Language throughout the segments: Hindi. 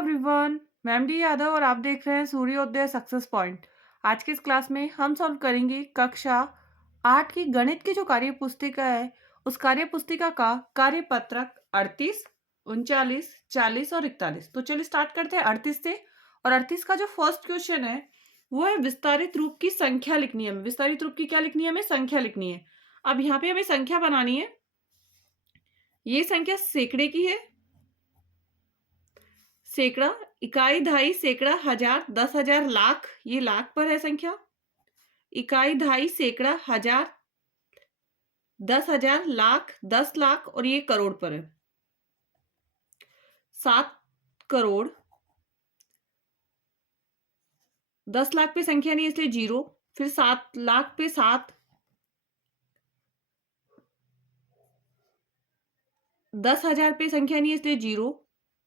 एवरीवन, मैं एमडी यादव और आप देख रहे हैं सूर्योदय सक्सेस पॉइंट। आज की इस क्लास में हम सॉल्व करेंगे कक्षा 8 की गणित की जो कार्य पुस्तिका है, उस कार्य पुस्तिका का कार्यपत्रक 38, 39, 40 और 41। तो चलिए स्टार्ट करते हैं 38 से। और 38 का जो फर्स्ट क्वेश्चन है वो है विस्तारित रूप की संख्या लिखनी है। विस्तारित रूप की क्या लिखनी है? हमें संख्या लिखनी है। अब यहाँ पे हमें संख्या बनानी है। ये संख्या सैकड़े की है। सैकड़ा, इकाई, दहाई, सैकड़ा, हजार, 10,000, लाख, ये लाख पर है संख्या। इकाई, दहाई, सैकड़ा, हजार, 10,000, लाख, 10 लाख और ये करोड़ पर है। 7 करोड़, 10 लाख पे संख्या नहीं है इसलिए 0, फिर 7 लाख पे 7, 10,000 पे संख्या नहीं है इसलिए 0,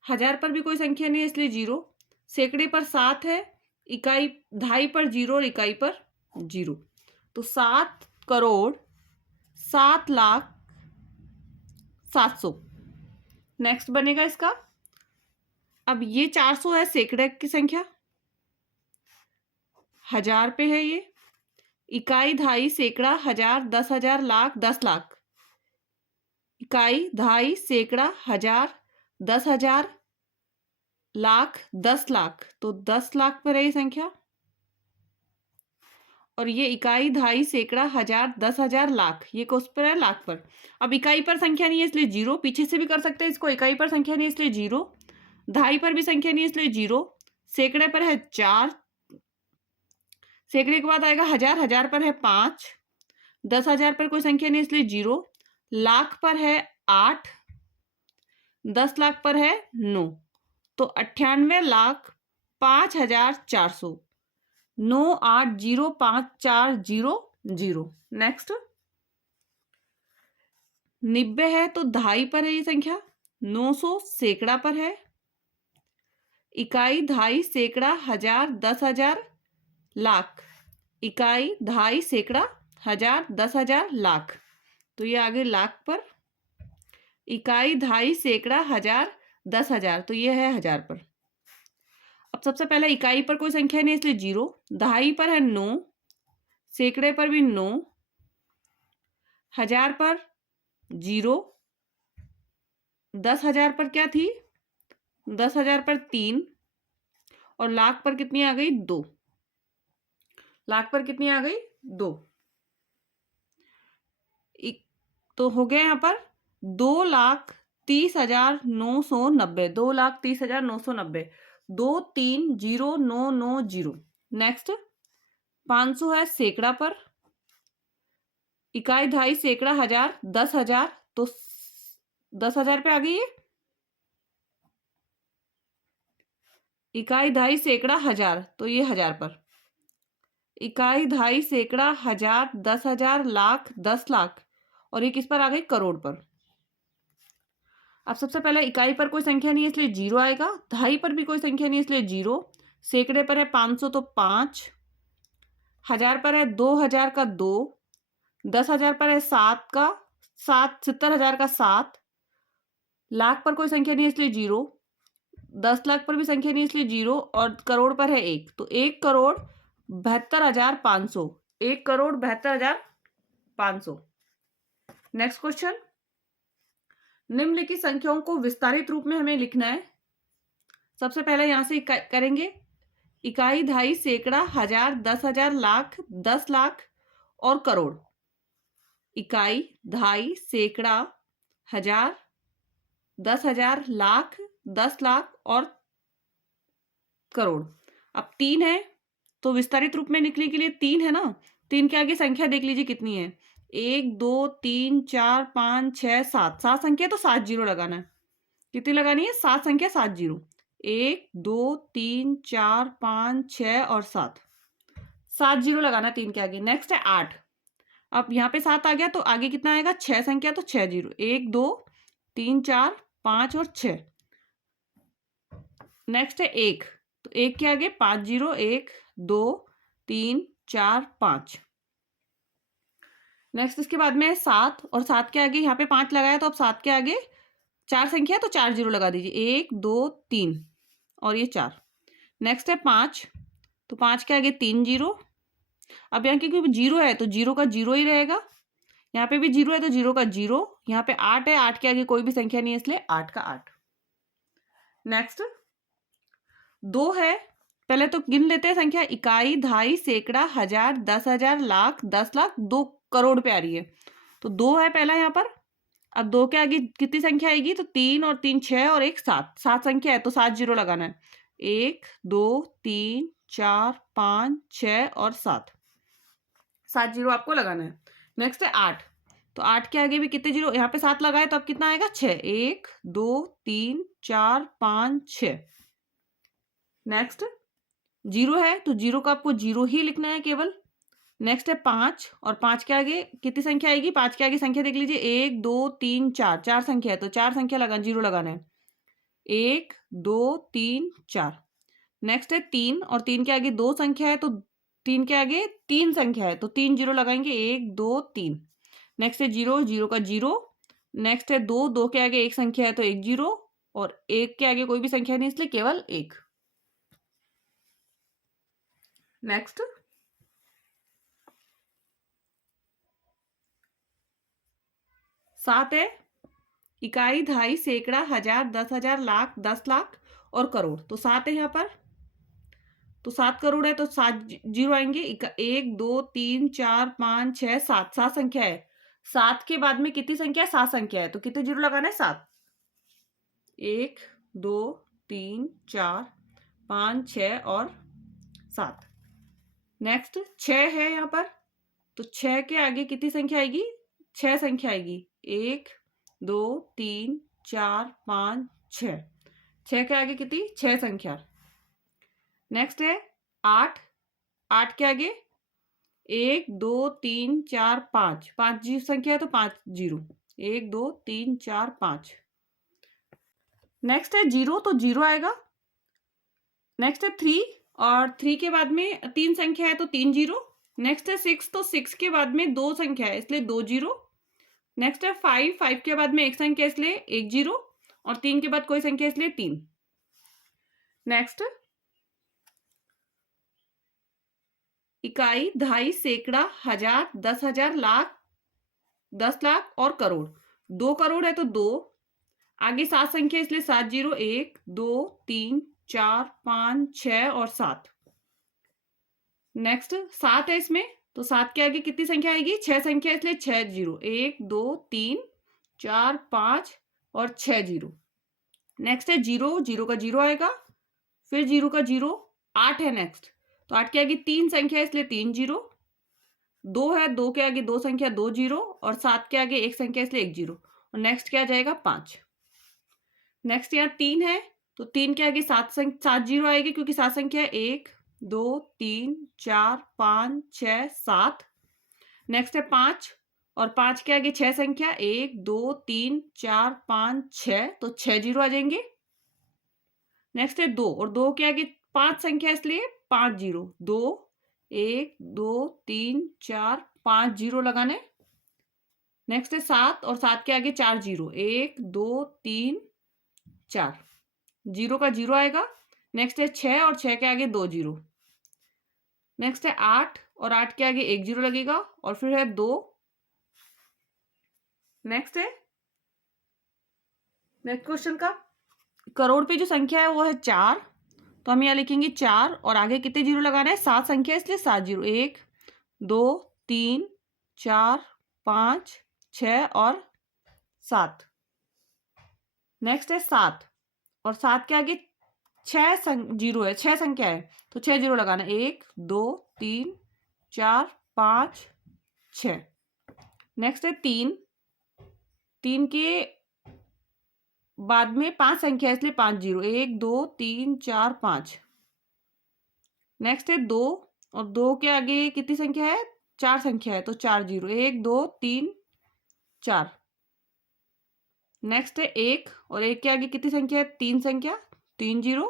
हजार पर भी कोई संख्या नहीं है इसलिए 0, सैकड़े पर 7 है, इकाई दहाई पर 0 और इकाई पर 0। तो 7 करोड़ 7 लाख 700। नेक्स्ट बनेगा इसका। अब ये 400 है सैकड़े की संख्या, हजार पे है ये। इकाई, दहाई, सैकड़ा, हजार, 10,000, लाख, 10 लाख। इकाई, दहाई, सैकड़ा, हजार, 10,000, लाख, 10 लाख। तो 10 लाख पर है ये संख्या। और ये इकाई, दहाई, सैकड़ा, हजार, 10,000, लाख, ये कोस पर है? लाख पर। अब इकाई पर संख्या नहीं है इसलिए 0, पीछे से भी कर सकते हैं इसको। इकाई पर संख्या नहीं है इसलिए 0, दहाई पर भी संख्या नहीं है इसलिए 0, सैकड़े पर है 4, सैकड़े के बाद आएगा हजार, हजार पर है 5, 10,000 पर कोई संख्या नहीं इसलिए 0, लाख पर है 8, 10 लाख पर है 9। तो 98,05,400, 9805400। नेक्स्ट 90 है तो दहाई पर है ये संख्या, 900 सैकड़ा पर है। इकाई, दहाई, सैकड़ा, हजार, 10,000, लाख। इकाई, दहाई, सैकड़ा, हजार, 10,000, लाख। तो ये आगे लाख पर। इकाई, दहाई, सैकड़ा, हजार, 10,000, तो ये है हजार पर। अब सबसे पहले इकाई पर कोई संख्या नहीं इसलिए 0, दहाई पर है 9, सैकड़े पर भी 9, हजार पर 0, 10,000 पर क्या थी? 10,000 पर 3 और लाख पर कितनी आ गई? 2। लाख पर कितनी आ गई? 2। तो हो गया यहाँ पर 2,30,990, 2,30,990, 230,990। नेक्स्ट 500 है सैकड़ा पर। इकाई, दहाई, सैकड़ा, हजार, 10,000, तो 10,000 पे आ गई है। इकाई, दहाई, सैकड़ा, हजार, तो ये हजार पर। इकाई, दहाई, सैकड़ा, हजार, 10,000, लाख, 10 लाख और ये किस पर आ गई? करोड़ पर। अब सबसे पहले इकाई पर कोई संख्या नहीं है इसलिए 0 आएगा, दहाई पर भी कोई संख्या नहीं है इसलिए 0, सैकड़े पर है 500 तो 5, हजार पर है 2,000 का 2, 10,000 पर है 7 का 7, 70,000 का 7, लाख पर कोई संख्या नहीं है इसलिए 0, 10 लाख पर भी संख्या नहीं है इसलिए 0 और करोड़ पर है 1, तो 1,72,500, 1,72,500। नेक्स्ट क्वेश्चन, निम्नलिखित संख्याओं को विस्तारित रूप में हमें लिखना है। सबसे पहले यहां से करेंगे। इकाई, दहाई, सैकड़ा, हजार, 10,000, लाख, 10 लाख और करोड़। इकाई, दहाई, सैकड़ा, हजार, 10,000, लाख, 10 लाख और करोड़। अब 3 है तो विस्तारित रूप में लिखने के लिए 3 है ना, 3 के आगे संख्या देख लीजिए कितनी है? 1 2 3 4 5 6 7, 7 संख्या तो 7 जीरो लगाना है। कितनी लगानी है? 7 संख्या, 7 जीरो। 1 2 3 4 5 6 और 7, 7 जीरो लगाना 3 के आगे। नेक्स्ट है 8। अब यहाँ पे 7 आ गया तो आगे कितना आएगा? 6 संख्या तो 6 जीरो, 1 2 3 4 5 और 6। नेक्स्ट है 1, तो 1 के आगे 5 जीरो, 1 2 3 4 5। नेक्स्ट इसके बाद में 7 और 7 के आगे यहाँ पे 5 लगाया तो अब 7 के आगे 4 संख्या तो 4 जीरो लगा दीजिए, 1 2 3 और ये 4। नेक्स्ट है 5, तो 5 के आगे 3 जीरो। अब यहाँ क्योंकि जीरो है तो जीरो का जीरो ही रहेगा, यहाँ पे भी जीरो है तो जीरो का जीरो। यहाँ पे 8 है, 8 के आगे कोई भी संख्या नहीं है इसलिए 8 का 8। नेक्स्ट 2 है, पहले तो गिन लेते हैं संख्या। इकाई, दहाई, सैकड़ा, हजार, 10,000, लाख, 10 लाख, 2 करोड़ पे आ रही है। तो 2 है पहला यहाँ पर। अब 2 के आगे कितनी संख्या आएगी, तो 3 और 3 6 और 1 7। 7 संख्या है तो 7 जीरो लगाना है। 1 2 3 4 5 6 और 7, 7 जीरो आपको लगाना है। नेक्स्ट है 8, तो 8 के आगे भी कितने जीरो, यहाँ पे 7 लगाए तो अब कितना आएगा 6। 1 2 3 4 5 6। नेक्स्ट जीरो है तो जीरो का आपको जीरो ही लिखना है केवल। नेक्स्ट है 5, और 5 के आगे कितनी संख्या आएगी, 5 के आगे संख्या देख लीजिए। 1 2 3 4, 4 संख्या है तो 4 संख्या लगा जीरो लगाना है। 1 2 3 4। नेक्स्ट है 3, और 3 के आगे 2 संख्या है तो 3 के आगे 3 संख्या है तो 3 जीरो लगाएंगे। 1 2 3। नेक्स्ट है जीरो, जीरो का जीरो। नेक्स्ट है 2, 2 के आगे 1 संख्या है तो 1 जीरो, और 1 के आगे कोई भी संख्या नहीं इसलिए केवल 1। नेक्स्ट 7 है, इकाई, दहाई, सैकड़ा, हजार, 10,000, लाख, 10 लाख और करोड़। तो 7 है यहाँ पर, तो 7 करोड़ है तो 7 जीरो आएंगे। 1 2 3 4 5 6 7, 7 संख्या है। 7 के बाद में कितनी संख्या है, 7 संख्या है तो कितने जीरो लगाना है, 7। 1 2 3 4 5 6 और 7। नेक्स्ट 6 है यहाँ पर, तो 6 के आगे कितनी संख्या आएगी, 6 संख्या आएगी। 1 2 3 4 5 6, 6 के आगे कितनी, 6 संख्या। नेक्स्ट है 8, 8 के आगे 1 2 3 4 5, 5 जी संख्या है तो 5 जीरो। 1 2 3 4 5। नेक्स्ट है जीरो, तो जीरो आएगा। नेक्स्ट है 3, और 3 के बाद में 3 संख्या है तो 3 जीरो। नेक्स्ट है 6, तो 6 के बाद में 2 संख्या है इसलिए 2 जीरो। नेक्स्ट है 5, 5 के बाद में 1 संख्या इसलिए 1 जीरो, और 3 के बाद कोई संख्या इसलिए 3। नेक्स्ट इकाई, दहाई, सैकड़ा, हजार, 10,000, लाख, 10 लाख और करोड़। 2 करोड़ है तो 2, आगे 7 संख्या इसलिए 7 जीरो। 1 2 3 4 5 6 और 7। नेक्स्ट 7 है इसमें, तो 7 के आगे कितनी संख्या आएगी, 6 संख्या इसलिए 6 जीरो। 1 2 3 4 5 और 6 जीरो। नेक्स्ट है जीरो, जीरो का जीरो आएगा, फिर जीरो का जीरो। 8 है नेक्स्ट, तो 8 के आगे 3 संख्या है इसलिए 3 जीरो। 2 है, 2 के आगे 2 संख्या 2 जीरो, और 7 के आगे 1 संख्या इसलिए 1 जीरो। और नेक्स्ट क्या जाएगा, 5। नेक्स्ट यहाँ 3 है, तो 3 के आगे 7 जीरो आएगी क्योंकि 7 संख्या है। 1 2 3 4 5 6 7। नेक्स्ट है 5, और 5 के आगे 6 संख्या। 1 2 3 4 5 6, तो 6 जीरो आ जाएंगे। नेक्स्ट है 2, और 2 के आगे 5 संख्या इसलिए 5 जीरो। 2 1 2 3 4 5 जीरो लगाने। नेक्स्ट है 7, और 7 के आगे 4 जीरो। 1 2 3 4, जीरो का जीरो आएगा। नेक्स्ट है 6, और 6 के आगे 2 जीरो। नेक्स्ट है 8, और 8 के आगे 1 जीरो लगेगा, और फिर है 2। नेक्स्ट है नेक्स्ट क्वेश्चन का, करोड़ पे जो संख्या है वो है 4, तो हम यहाँ लिखेंगे 4, और आगे कितने जीरो लगाना है, 7 संख्या इसलिए 7 जीरो। 1 2 3 4 5 6 और 7। नेक्स्ट है 7, और 7 के आगे 6 जीरो है, 6 संख्या है तो 6 जीरो लगाना। 1 2 3 4 5 6। नेक्स्ट है 3, 3 के बाद में 5 संख्या है इसलिए 5 जीरो। 1 2 3 4 5। नेक्स्ट है 2, और 2 के आगे कितनी संख्या है, 4 संख्या है तो 4 जीरो। 1 2 3 4। नेक्स्ट है 1, और 1 के आगे कितनी संख्या है, 3 संख्या, 3 जीरो।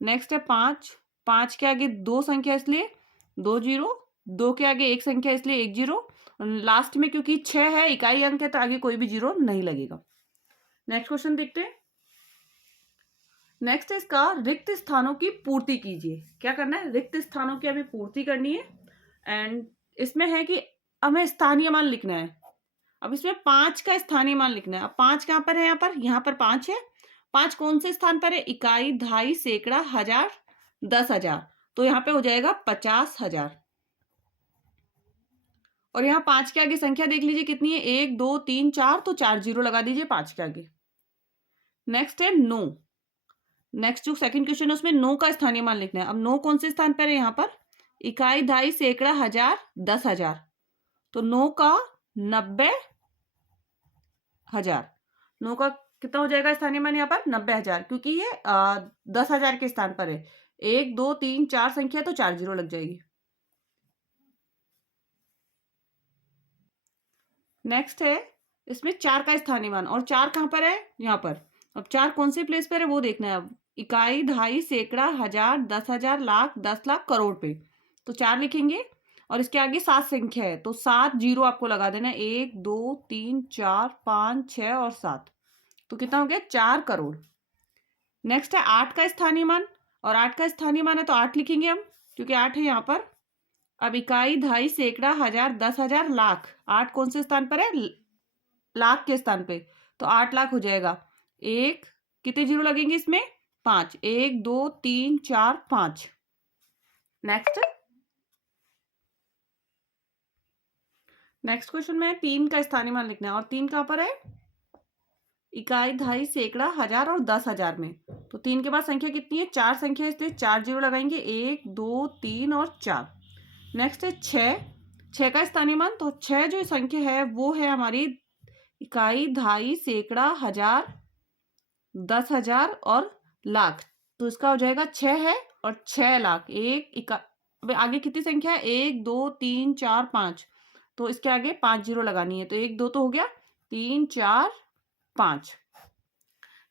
नेक्स्ट है 5, 5 के आगे 2 संख्या इसलिए 2 जीरो। 2 के आगे 1 संख्या इसलिए 1 जीरो। लास्ट में क्योंकि 6 है, इकाई अंक है, तो आगे कोई भी जीरो नहीं लगेगा। नेक्स्ट क्वेश्चन देखते हैं। नेक्स्ट है इसका रिक्त स्थानों की पूर्ति कीजिए। क्या करना है? रिक्त स्थानों की हमें पूर्ति करनी है। एंड इसमें है कि हमें स्थानीय मान लिखना है। अब इसमें 5 का स्थानीय मान लिखना है। अब 5 कहाँ पर है? यहाँ पर 5 है। 5 कौन से स्थान पर है? इकाई, दहाई, सैकड़ा, हजार, 10,000। तो यहाँ पे हो जाएगा 50,000। और यहाँ 5 के आगे संख्या देख लीजिए कितनी है, 1 2 3 4, तो 4 जीरो लगा दीजिए 5 के आगे। नेक्स्ट है नो। नेक्स्ट जो सेकंड क्वेश्चन है उसमें नो का स्थानीय मान लिखना है। अब नो कौन से स्थान पर है? यहाँ पर इकाई, दहाई, सैकड़ा, हजार, 10,000। तो नो का 90,000। नो का कितना हो जाएगा स्थानीय मान यहाँ पर? 90,000, क्योंकि ये 10,000 के स्थान पर है। 1 2 3 4 संख्या, तो 4 जीरो लग जाएगी। नेक्स्ट है इसमें 4 का स्थानीय मान, और 4 कहाँ पर है? यहाँ पर। अब 4 कौन से प्लेस पर है वो देखना है। अब इकाई, दहाई, सैकड़ा, हजार, 10,000, लाख, 10 लाख, करोड़ पे। तो 4 लिखेंगे और इसके आगे 7 संख्या है, तो 7 जीरो आपको लगा देना है। 1 2 3 4 5 6 और 7, तो कितना हो गया? 4 करोड़। नेक्स्ट है 8 का स्थानीय मान, और 8 का स्थानीय मान है तो 8 लिखेंगे हम, क्योंकि 8 है यहाँ पर। अब इकाई, दहाई, सैकड़ा, हजार, 10,000, लाख। 8 कौन से स्थान पर है? लाख के स्थान पे, तो 8 लाख हो जाएगा। एक, कितने जीरो लगेंगे इसमें? 5। 1 2 3 4 5। नेक्स्ट क्वेश्चन में 3 का स्थानीय मान लिखना है, और 3 कहाँ पर है? इकाई, दहाई, सैकड़ा, हजार और 10,000 में। तो 3 के बाद संख्या कितनी है? 4 संख्या है, इसलिए 4 जीरो लगाएंगे। 1 2 3 और 4। नेक्स्ट है 6। 6 का स्थानीय मान, तो 6 जो संख्या है वो है हमारी इकाई, दहाई, सैकड़ा, हजार, 10,000 और लाख। तो इसका हो जाएगा 6 है और 6 लाख। अब आगे कितनी संख्या है? 1 2 3 4 5, तो इसके आगे 5 जीरो लगानी है। तो 1 2 तो हो गया, 3 4 5।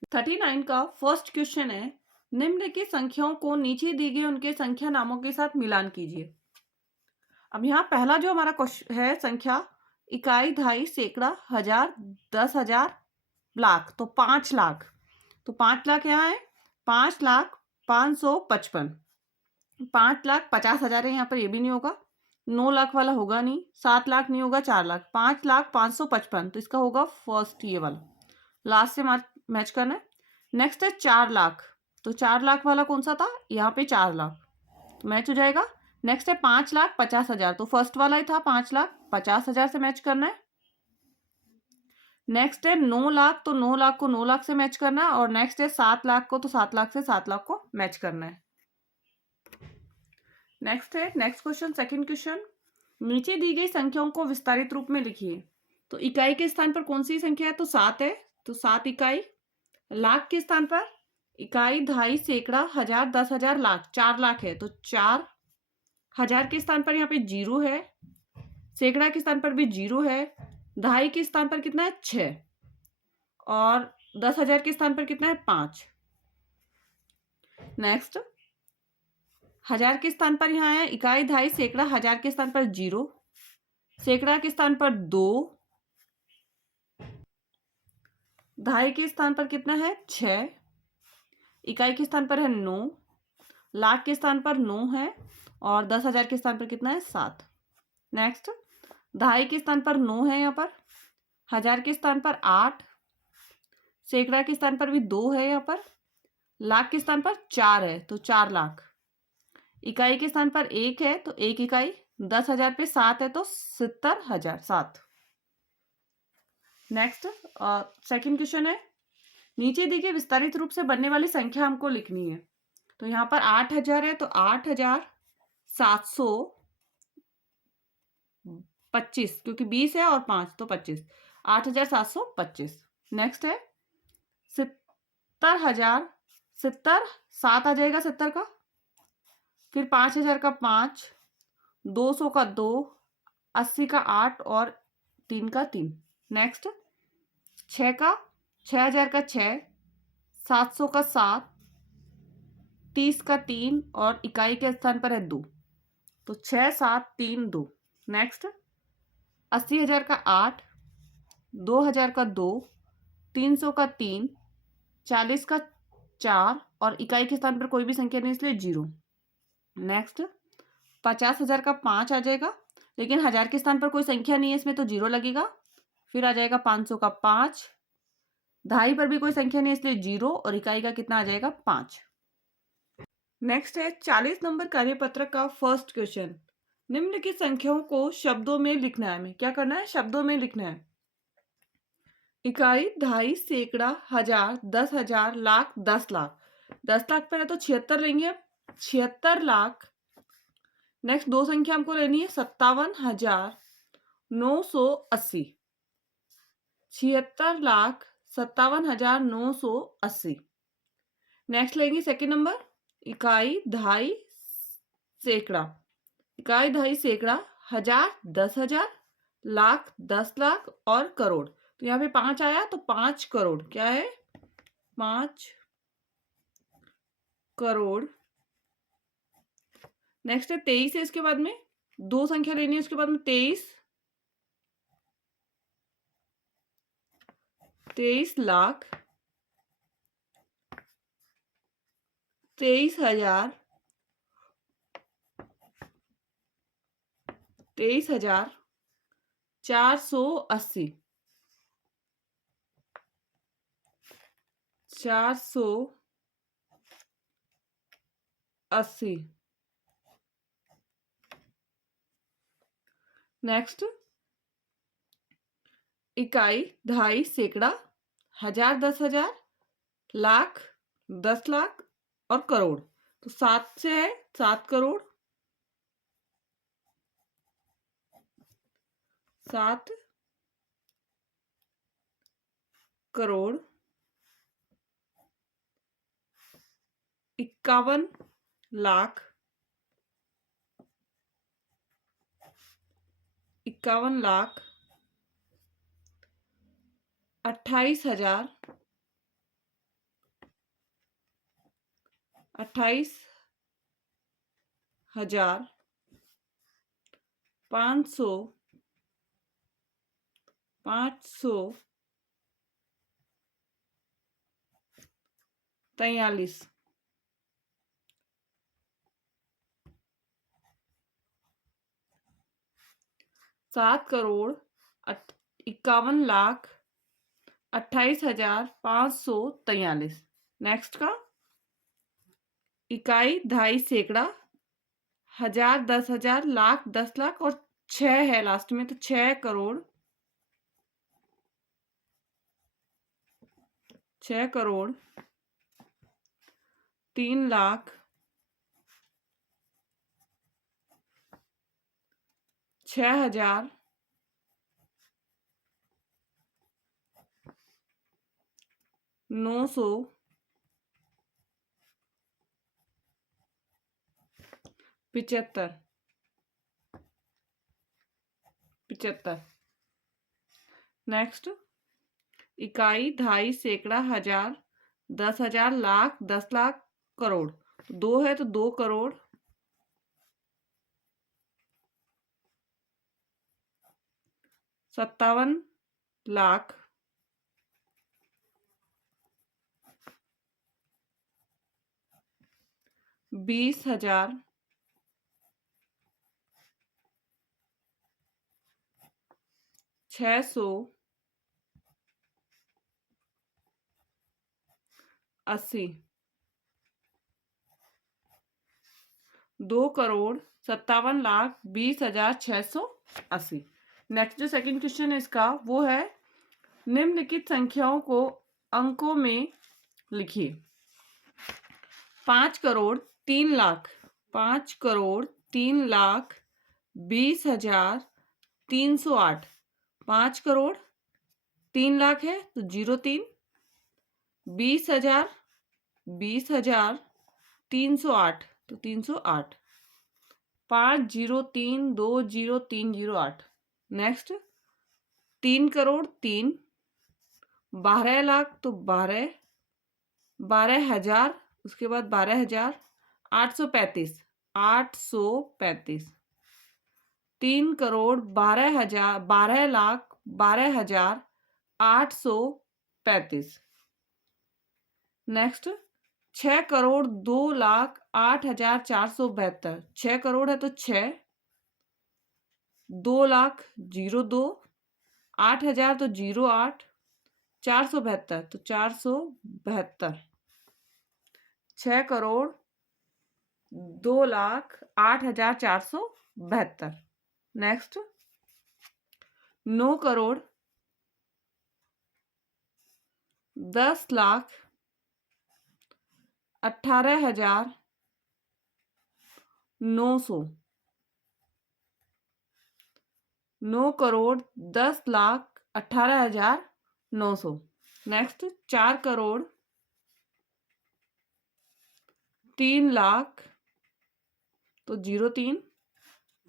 39 का फर्स्ट क्वेश्चन है, निम्नलिखित संख्याओं को नीचे दी गई उनके संख्या नामों के साथ मिलान कीजिए। अब यहाँ पहला जो हमारा क्वेश्चन है संख्या, इकाई, दहाई, सैकड़ा, हजार, 10,000, लाख, तो 5 लाख। तो 5 लाख यहाँ है, 5,05,55। 5,50,000 है यहाँ पर, ये भी नहीं होगा। 9 लाख वाला होगा नहीं, 7 लाख नहीं होगा, 4 लाख। 5,05,55, तो इसका होगा फर्स्ट ये वाला, लास्ट से मैच करना है। नेक्स्ट है 4 लाख, तो 4 लाख वाला कौन सा था? यहाँ पे 4 लाख, तो मैच हो जाएगा। नेक्स्ट है 5,50,000, तो फर्स्ट वाला ही था, 5,50,000 से मैच करना है। नेक्स्ट है 9 लाख, तो 9 लाख को 9 लाख से मैच करना है। और नेक्स्ट है 7 लाख को, तो 7 लाख से 7 लाख को मैच करना है। नेक्स्ट क्वेश्चन, सेकंड क्वेश्चन, नीचे दी गई संख्याओं को विस्तारित रूप में लिखिए। तो इकाई के स्थान पर कौन सी संख्या है? तो 7 है, तो 7 इकाई। लाख के स्थान पर इकाई, दहाई, सैकड़ा, हजार, 10,000, लाख, 4 लाख है, तो 4। हजार के स्थान पर यहाँ पे 0 है, सैकड़ा के स्थान पर भी 0 है, दहाई के स्थान पर कितना है? 6, और 10,000 के स्थान पर कितना है? 5। नेक्स्ट, हजार के स्थान पर यहाँ है इकाई, दहाई, सैकड़ा, हजार के स्थान पर 0, सैकड़ा के स्थान पर 2, दहाई के स्थान पर कितना है? 6, इकाई के स्थान पर है 9, लाख के स्थान पर 9 है, और 10,000 के स्थान पर कितना है? 7। नेक्स्ट, दहाई के स्थान पर 9 है यहाँ पर, हजार के स्थान पर 8, सैकड़ा के स्थान पर भी 2 है यहाँ पर, लाख के स्थान पर 4 है, तो 4 लाख। इकाई के स्थान पर 1 है, तो 1 इकाई। 10,000 पे 7 है, तो 70,000, 7। नेक्स्ट सेकंड क्वेश्चन है, नीचे दी गई विस्तारित रूप से बनने वाली संख्या हमको लिखनी है। तो यहाँ पर 8,000 है, तो 8,725, क्योंकि 20 है और 5, तो 25, 8,725। नेक्स्ट है 70,000, 7 आ जाएगा 70 का, फिर 5,000 का 5, 200 का 2, 80 का 8 और 3 का 3। नेक्स्ट 6,000 का 6, 700 का 7, 30 का 3 और इकाई के स्थान पर है 2, तो 6 7 3 2। नेक्स्ट 80,000 का 8, 2,000 का 2, 300 का 3, 40 का 4 और इकाई के स्थान पर कोई भी संख्या नहीं इसलिए 0। नेक्स्ट 50,000 का 5 आ जाएगा, लेकिन 1000 के स्थान पर कोई संख्या नहीं है इसमें तो 0 लगेगा। फिर आ जाएगा 500 का 5, ढाई पर भी कोई संख्या नहीं इसलिए 0 और इकाई का कितना आ जाएगा 5। नेक्स्ट है 40 नंबर कार्यपत्रक का फर्स्ट क्वेश्चन। निम्नलिखित संख्याओं को शब्दों में लिखना है। हमें क्या करना है? शब्दों में लिखना है। इकाई, ढाई, सैकड़ा, हजार, 10,000, लाख, 10 लाख। 10 लाख पहले तो 76 लेंगे, 76 लाख। नेक्स्ट दो संख्या हमको लेनी है 57,980। 76 लाख 57,980। नेक्स्ट लेंगे सेकंड नंबर, इकाई, ढाई, सैकड़ा। इकाई, ढाई, सैकड़ा, हजार, 10,000, लाख, 10 लाख और करोड़। तो यहाँ पे 5 आया तो 5 करोड़। क्या है? 5 करोड़। नेक्स्ट है 23 है, इसके बाद में दो संख्या लेनी है, उसके बाद में 23 लाख, 23,000, 23,480, 480। नेक्स्ट इकाई, ढाई, सैकड़ा, हजार, 10,000, लाख, 10 लाख और करोड़। तो 7 से है 7 करोड़, 7 करोड़, 51 लाख, 51 लाख, 28,000, 28,000, 500, 543। 7 करोड़ 51 लाख 28,543। नेक्स्ट का इकाई, ढाई, सैकड़ा, हजार, 10,000, लाख, 10 लाख और 6 है लास्ट में, तो 6 करोड़, 6 करोड़ 3 लाख 6,000 975। 75। नेक्स्ट इकाई, ढाई, सैकड़ा, हजार, 10,000, लाख, 10 लाख, करोड़। तो 2 है तो 2 करोड़, 57 लाख, 20,000, 680। 2 करोड़ 57 लाख 20,680। नेक्स्ट जो सेकंड क्वेश्चन है इसका वो है, निम्नलिखित संख्याओं को अंकों में लिखिए। 5 करोड़ 3 लाख, 5 करोड़ 3 लाख 20,308। 5 करोड़ 3 लाख है तो 03, 20,000, 20,308 तो 308। 50320308। नेक्स्ट 3 करोड़ 3, 12 लाख तो 12, 12,000 उसके बाद 12,000, 835, 835। 3 करोड़ 12,000, 12 लाख 12,835। नेक्स्ट 6,02,08,472। 6 करोड़ है तो 6, 2,00,000 02, 8,000 तो 08, 472 तो 472। 6,02,08,472। नेक्स्ट 9,10,18,900। 9,10,18,900। नेक्स्ट 4,03,00,000 तो 03,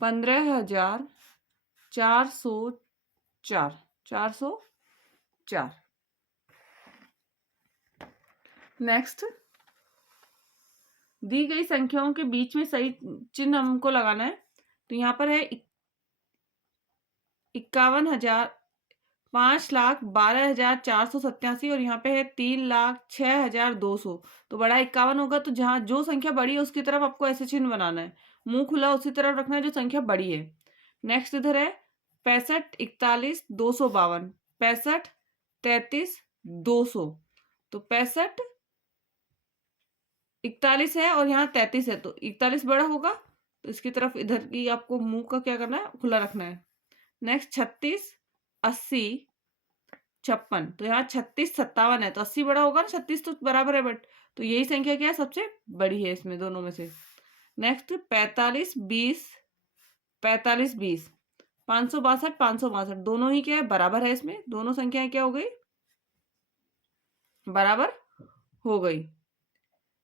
15,404। 404। नेक्स्ट दी गई संख्याओं के बीच में सही चिन्ह हमको लगाना है। तो यहाँ पर है 51,000, 5,12,487 और यहाँ पे है 3,06,200। तो बड़ा 51 होगा तो जहाँ जो संख्या बड़ी है उसकी तरफ आपको ऐसे चिन्ह बनाना है, मुंह खुला उसी तरफ रखना है जो संख्या बड़ी है। नेक्स्ट इधर है 65, 41, 252, 65, 33, 200। तो 65, 41 है और यहाँ 33 है तो 41 बड़ा होगा तो इसकी तरफ इधर की आपको मुंह का क्या करना है, खुला रखना है। नेक्स्ट 36, 80, 56। तो यहाँ 36, 57 है तो 80 बड़ा होगा ना, 36 तो बराबर है बट तो यही संख्या क्या है, सबसे बड़ी है इसमें दोनों में से। नेक्स्ट 45, 20, 45, 20, 562, 562 दोनों ही क्या है, बराबर है। इसमें दोनों संख्याएं क्या हो गई, बराबर हो गई।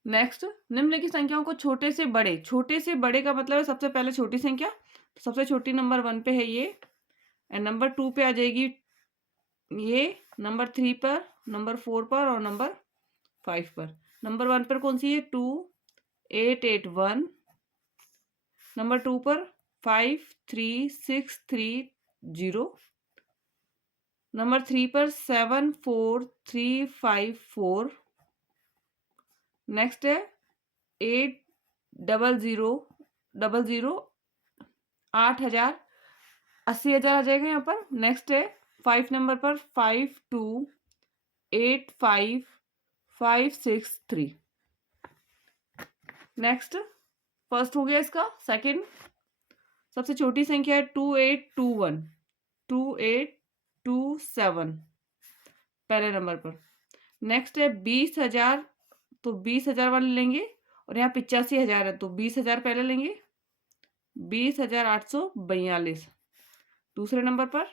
नेक्स्ट निम्नलिखित संख्याओं को छोटे से बड़े, छोटे से बड़े का मतलब है सबसे पहले छोटी संख्या, तो सबसे छोटी नंबर 1 पे है ये, एंड नंबर 2 पे आ जाएगी ये, नंबर 3 पर, नंबर 4 पर और नंबर 5 पर। नंबर 1 पर कौन सी है, 2, 8, 8, 1। नंबर 2 पर 5, 3, 6, 3, 0। नंबर 3 पर 7, 4, 3, 5, 4। नेक्स्ट है 8, 0, 0, 0, 8,000, 80,000 आ जाएगा यहाँ पर। नेक्स्ट है 5 नंबर पर 5, 2, 8, 5, 5, 6, 3। नेक्स्ट फर्स्ट हो गया इसका। सेकंड सबसे छोटी संख्या है 2821, 2827 पहले नंबर पर। नेक्स्ट है 20,000, तो 20,000 वाले लेंगे और यहाँ 85,000 है तो 20,000 पहले लेंगे, 20,842 दूसरे नंबर पर।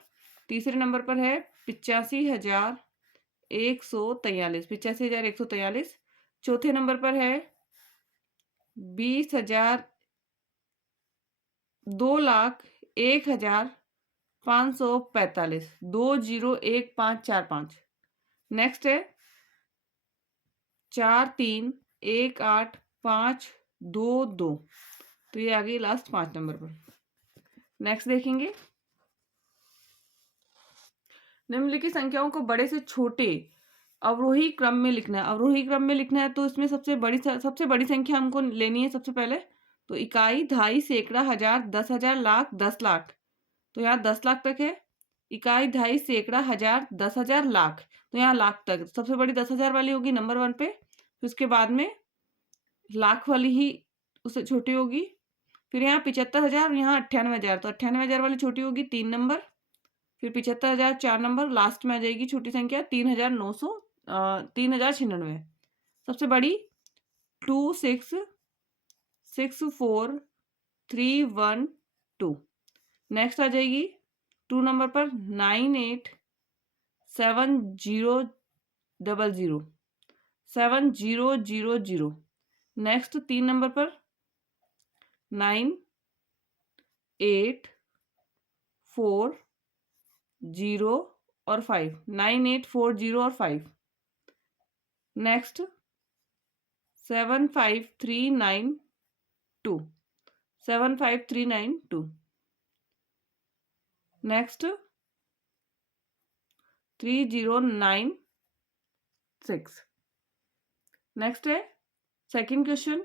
तीसरे नंबर पर है 85,143, 85,143। चौथे नंबर पर है 20,000, 2,01,545, 201545। नेक्स्ट है 43,18,522, तो ये आ गई लास्ट 5 नंबर पर। नेक्स्ट देखेंगे निम्नलिखित संख्याओं को बड़े से छोटे अवरोही क्रम में लिखना है। अवरोही क्रम में लिखना है तो इसमें सबसे बड़ी संख्या हमको लेनी है सबसे पहले। तो इकाई, दहाई, सैकड़ा, हजार, 10,000, लाख, 10 लाख। तो यहाँ 10 लाख तक है। इकाई, दहाई, सैकड़ा, हजार, 10,000, लाख, तो यहाँ लाख तक सबसे बड़ी 10,000 वाली होगी नंबर 1 पे। फिर उसके बाद में लाख वाली ही उससे छोटी होगी। फिर यहाँ 75,000, यहाँ 98,000, तो 98,000 वाली छोटी होगी 3 नंबर। फिर 75,000 4 नंबर, लास्ट में आ जाएगी छोटी संख्या 3,900, 3,096। सबसे बड़ी 26,64,312। नेक्स्ट आ जाएगी 2 नंबर पर 98,70,00, 70,000। नेक्स्ट 3 नंबर पर 9, 8, 4, 0 और 5, 9, 8, 4, 0 और 5। नेक्स्ट 7,5,3,9,2, 7,5,3,9,2। नेक्स्ट 3,0,9,6। नेक्स्ट है सेकंड क्वेश्चन,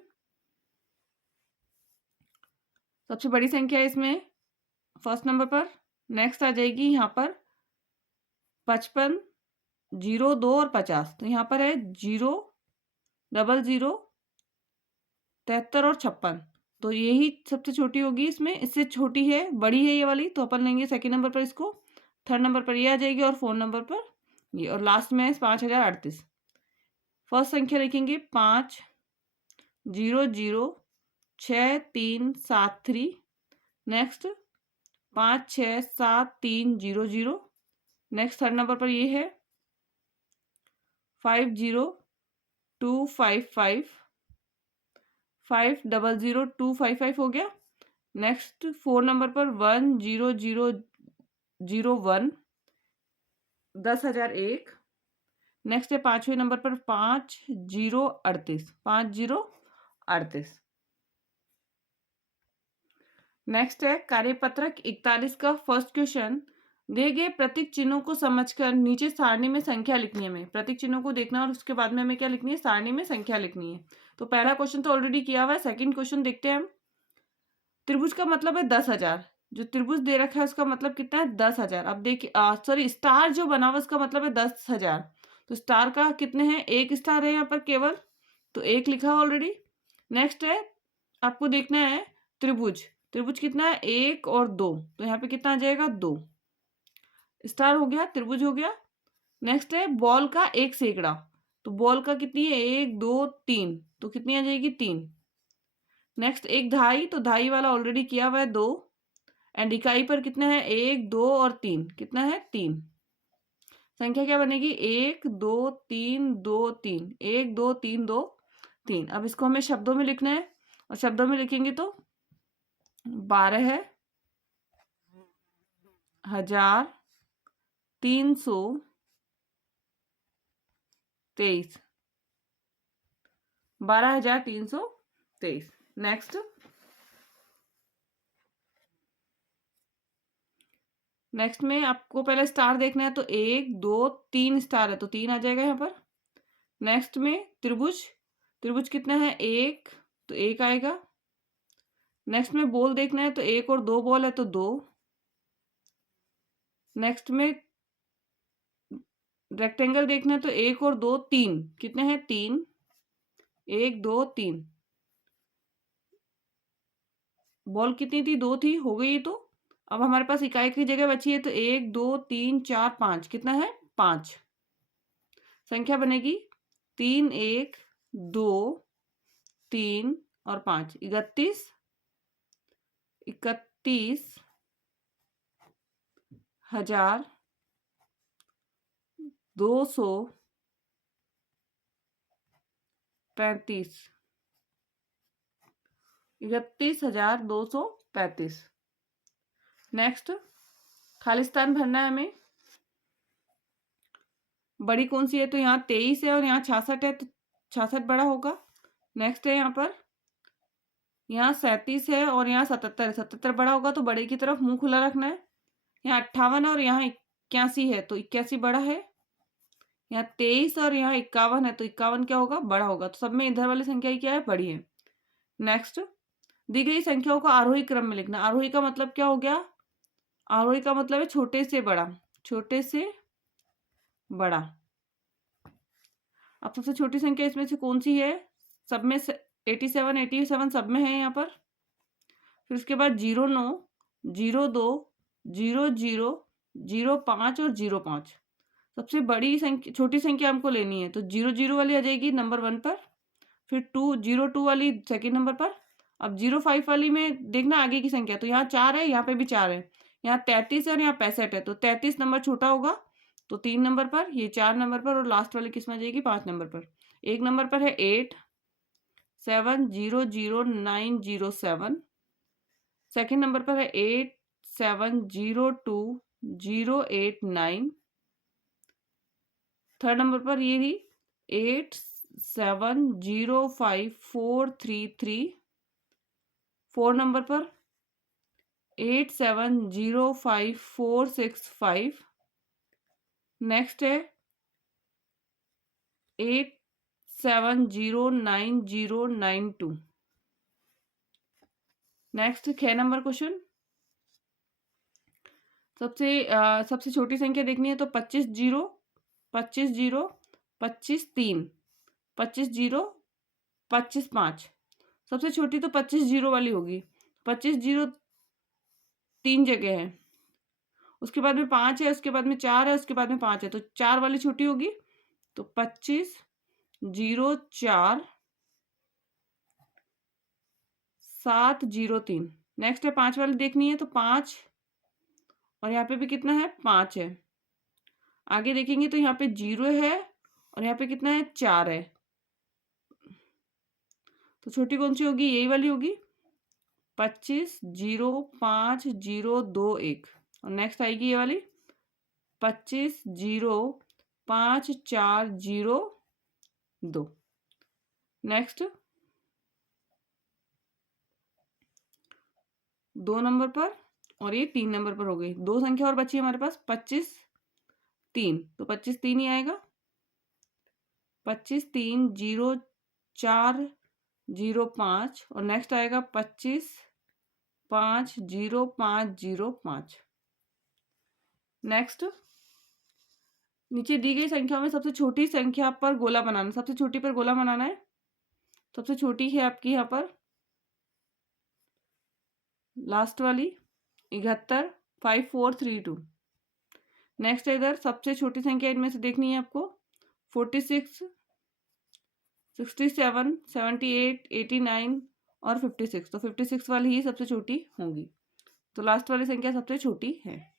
सबसे बड़ी संख्या है इसमें फर्स्ट नंबर पर। नेक्स्ट आ जाएगी यहाँ पर 55, 0, 2 और 50। तो यहाँ पर है 0, 00, 73 और 56। तो यही सबसे छोटी होगी इसमें, इससे छोटी है, बड़ी है ये वाली, तो अपन लेंगे सेकंड नंबर पर इसको। थर्ड नंबर पर ये आ जाएगी और फोर्थ नंबर पर ये, और लास्ट में है 5038। फर्स्ट संख्या लिखेंगे 5, 0, 0, 6, 3, 7, 3। नेक्स्ट 5, 6, 7, 3, 0, 0। नेक्स्ट थर्ड नंबर पर ये है 5, 0, 2, 5, 5, 5, 0, 0, 2, 5, 5 हो गया। नेक्स्ट फोर नंबर पर 1, 0, 0, 0, 1, 10,001। नेक्स्ट है पांचवें नंबर पर 5, 0, 38, 5, 0, 38। नेक्स्ट है कार्यपत्रक 41 का फर्स्ट क्वेश्चन। दिए गए प्रतीक चिन्हों को समझकर नीचे सारणी में संख्या लिखनी है। हमें प्रतीक चिन्हों को देखना और उसके बाद में हमें क्या लिखनी है, सारणी में संख्या लिखनी है। तो पहला क्वेश्चन तो ऑलरेडी किया हुआ है। सेकंड क्वेश्चन देखते हैं हम। त्रिभुज का मतलब है 10,000। जो त्रिभुज दे रखा है उसका मतलब कितना है, 10,000। अब देखिए सॉरी, स्टार जो बना हुआ उसका मतलब है 10,000। तो स्टार का कितने हैं, एक स्टार है यहाँ पर केवल, तो एक लिखा हुआ ऑलरेडी। नेक्स्ट है आपको देखना है त्रिभुज। त्रिभुज कितना है, 1 और 2। तो यहाँ पे कितना आ जाएगा, 2 स्टार हो गया, त्रिभुज हो गया। नेक्स्ट है बॉल का एक सैकड़ा। तो बॉल का कितनी है, 1, 2, 3। तो कितनी आ जाएगी, 3। नेक्स्ट एक धाई, तो धाई वाला ऑलरेडी किया हुआ है, 2। एंड इकाई पर कितना है, 1, 2 और 3। कितना है, 3। संख्या क्या बनेगी, 1, 2, 3, 2, 3, 1, 2, 3, 2, 3। अब इसको हमें शब्दों में लिखना है, और शब्दों में लिखेंगे तो 12 है, 1000, 323, 12,323। नेक्स्ट नेक्स्ट में आपको पहले स्टार देखना है, तो 1, 2, 3 स्टार है, तो 3 आ जाएगा यहाँ पर। नेक्स्ट में त्रिभुज, त्रिभुज कितना है, 1, तो 1 आएगा। नेक्स्ट में बॉल देखना है, तो 1 और 2 बॉल है, तो 2। नेक्स्ट में रेक्टेंगल देखना है, तो 1 और 2, 3। कितने हैं, 3, 1, 2, 3। बॉल कितनी थी, 2 थी, हो गई ये तो। अब हमारे पास इकाई की जगह बची है, तो 1, 2, 3, 4, 5। कितना है, 5। संख्या बनेगी 3, 1, 2, 3 और 5, 31, 31,235, 31,235। नेक्स्ट खालिस्तान भरना है हमें। बड़ी कौन सी है, तो यहाँ 23 है और यहाँ 66 है, तो 66 बड़ा होगा। नेक्स्ट है यहाँ पर, यहाँ 37 है और यहाँ 77 है, 77 बड़ा होगा, तो बड़े की तरफ मुंह खुला रखना है। यहाँ 58 है और यहाँ 81 है, तो 81 बड़ा है। यहाँ 23 और यहाँ 51 है, तो 51 क्या होगा, बड़ा होगा। तो सब में इधर वाली संख्या ही क्या है, बड़ी है। नेक्स्ट दी गई संख्याओं को आरोही क्रम में लिखना। आरोही का मतलब क्या हो गया, आरोही का मतलब है छोटे से बड़ा, छोटे से बड़ा। अब सबसे छोटी संख्या इसमें से कौन सी है, सब में 87, 87 सब में है यहाँ पर। फिर उसके बाद 09, 02, 00, 05 और 05। सबसे बड़ी संख्या, छोटी संख्या हमको लेनी है, तो 00 वाली आ जाएगी नंबर 1 पर। फिर 202 वाली सेकेंड नंबर पर। अब 05 वाली में देखना आगे की संख्या, तो यहाँ 4 है, यहाँ पे भी 4 है, यहाँ 33 है और यहाँ 65 है, तो 33 नंबर छोटा होगा, तो 3 नंबर पर, ये 4 नंबर पर, और लास्ट वाली किस में आ जाएगी, 5 नंबर पर। एक नंबर पर है 8, 7, 0, 0, 9, 0, 7। सेकेंड नंबर पर है 8, 7, 0, 2, 0, 8, 9। थर्ड नंबर पर ये थी 8, 7, 0, 5, 4, 3, 3। फोर नंबर पर 8, 7, 0, 5, 4, 6, 5। नेक्स्ट है 8, 70992। Next 6 number question. सबसे छोटी संख्या देखनी है तो 25 जीरो, 25 जीरो, 25 3, 25 जीरो, 25 5। सबसे छोटी तो 25 जीरो वाली होगी। 25 जीरो 3 जगह है, उसके बाद में 5 है, उसके बाद में 4 है, उसके बाद में 5 है, तो 4 वाली छोटी होगी। तो 25 जीरो 4 7 जीरो 3। नेक्स्ट है 5 वाली देखनी है तो 5, और यहाँ पे भी कितना है 5 है। आगे देखेंगे तो यहाँ पे 0 है और यहाँ पे कितना है 4 है। तो छोटी कौन सी होगी, यही वाली होगी। 25 जीरो 5 जीरो 2 1। और नेक्स्ट आएगी ये वाली 25 जीरो 5 4 जीरो 2। नेक्स्ट 2 नंबर पर और ये 3 नंबर पर हो गई। 2 संख्या और बची है हमारे पास 25 3, तो 25 3 ही आएगा। 25 3 जीरो 4 जीरो 5, और नेक्स्ट आएगा 25 5 जीरो 5 जीरो 5। नेक्स्ट नीचे दी गई संख्या में सबसे छोटी संख्या पर गोला बनाना। सबसे छोटी पर गोला बनाना है। सबसे छोटी है आपकी यहाँ पर लास्ट वाली 71 5 4 3 2। नेक्स्ट इधर सबसे छोटी संख्या इनमें से देखनी है आपको 46 67 78 89 और 56। तो 56 वाली ही सबसे छोटी होगी। तो लास्ट वाली संख्या सबसे छोटी है।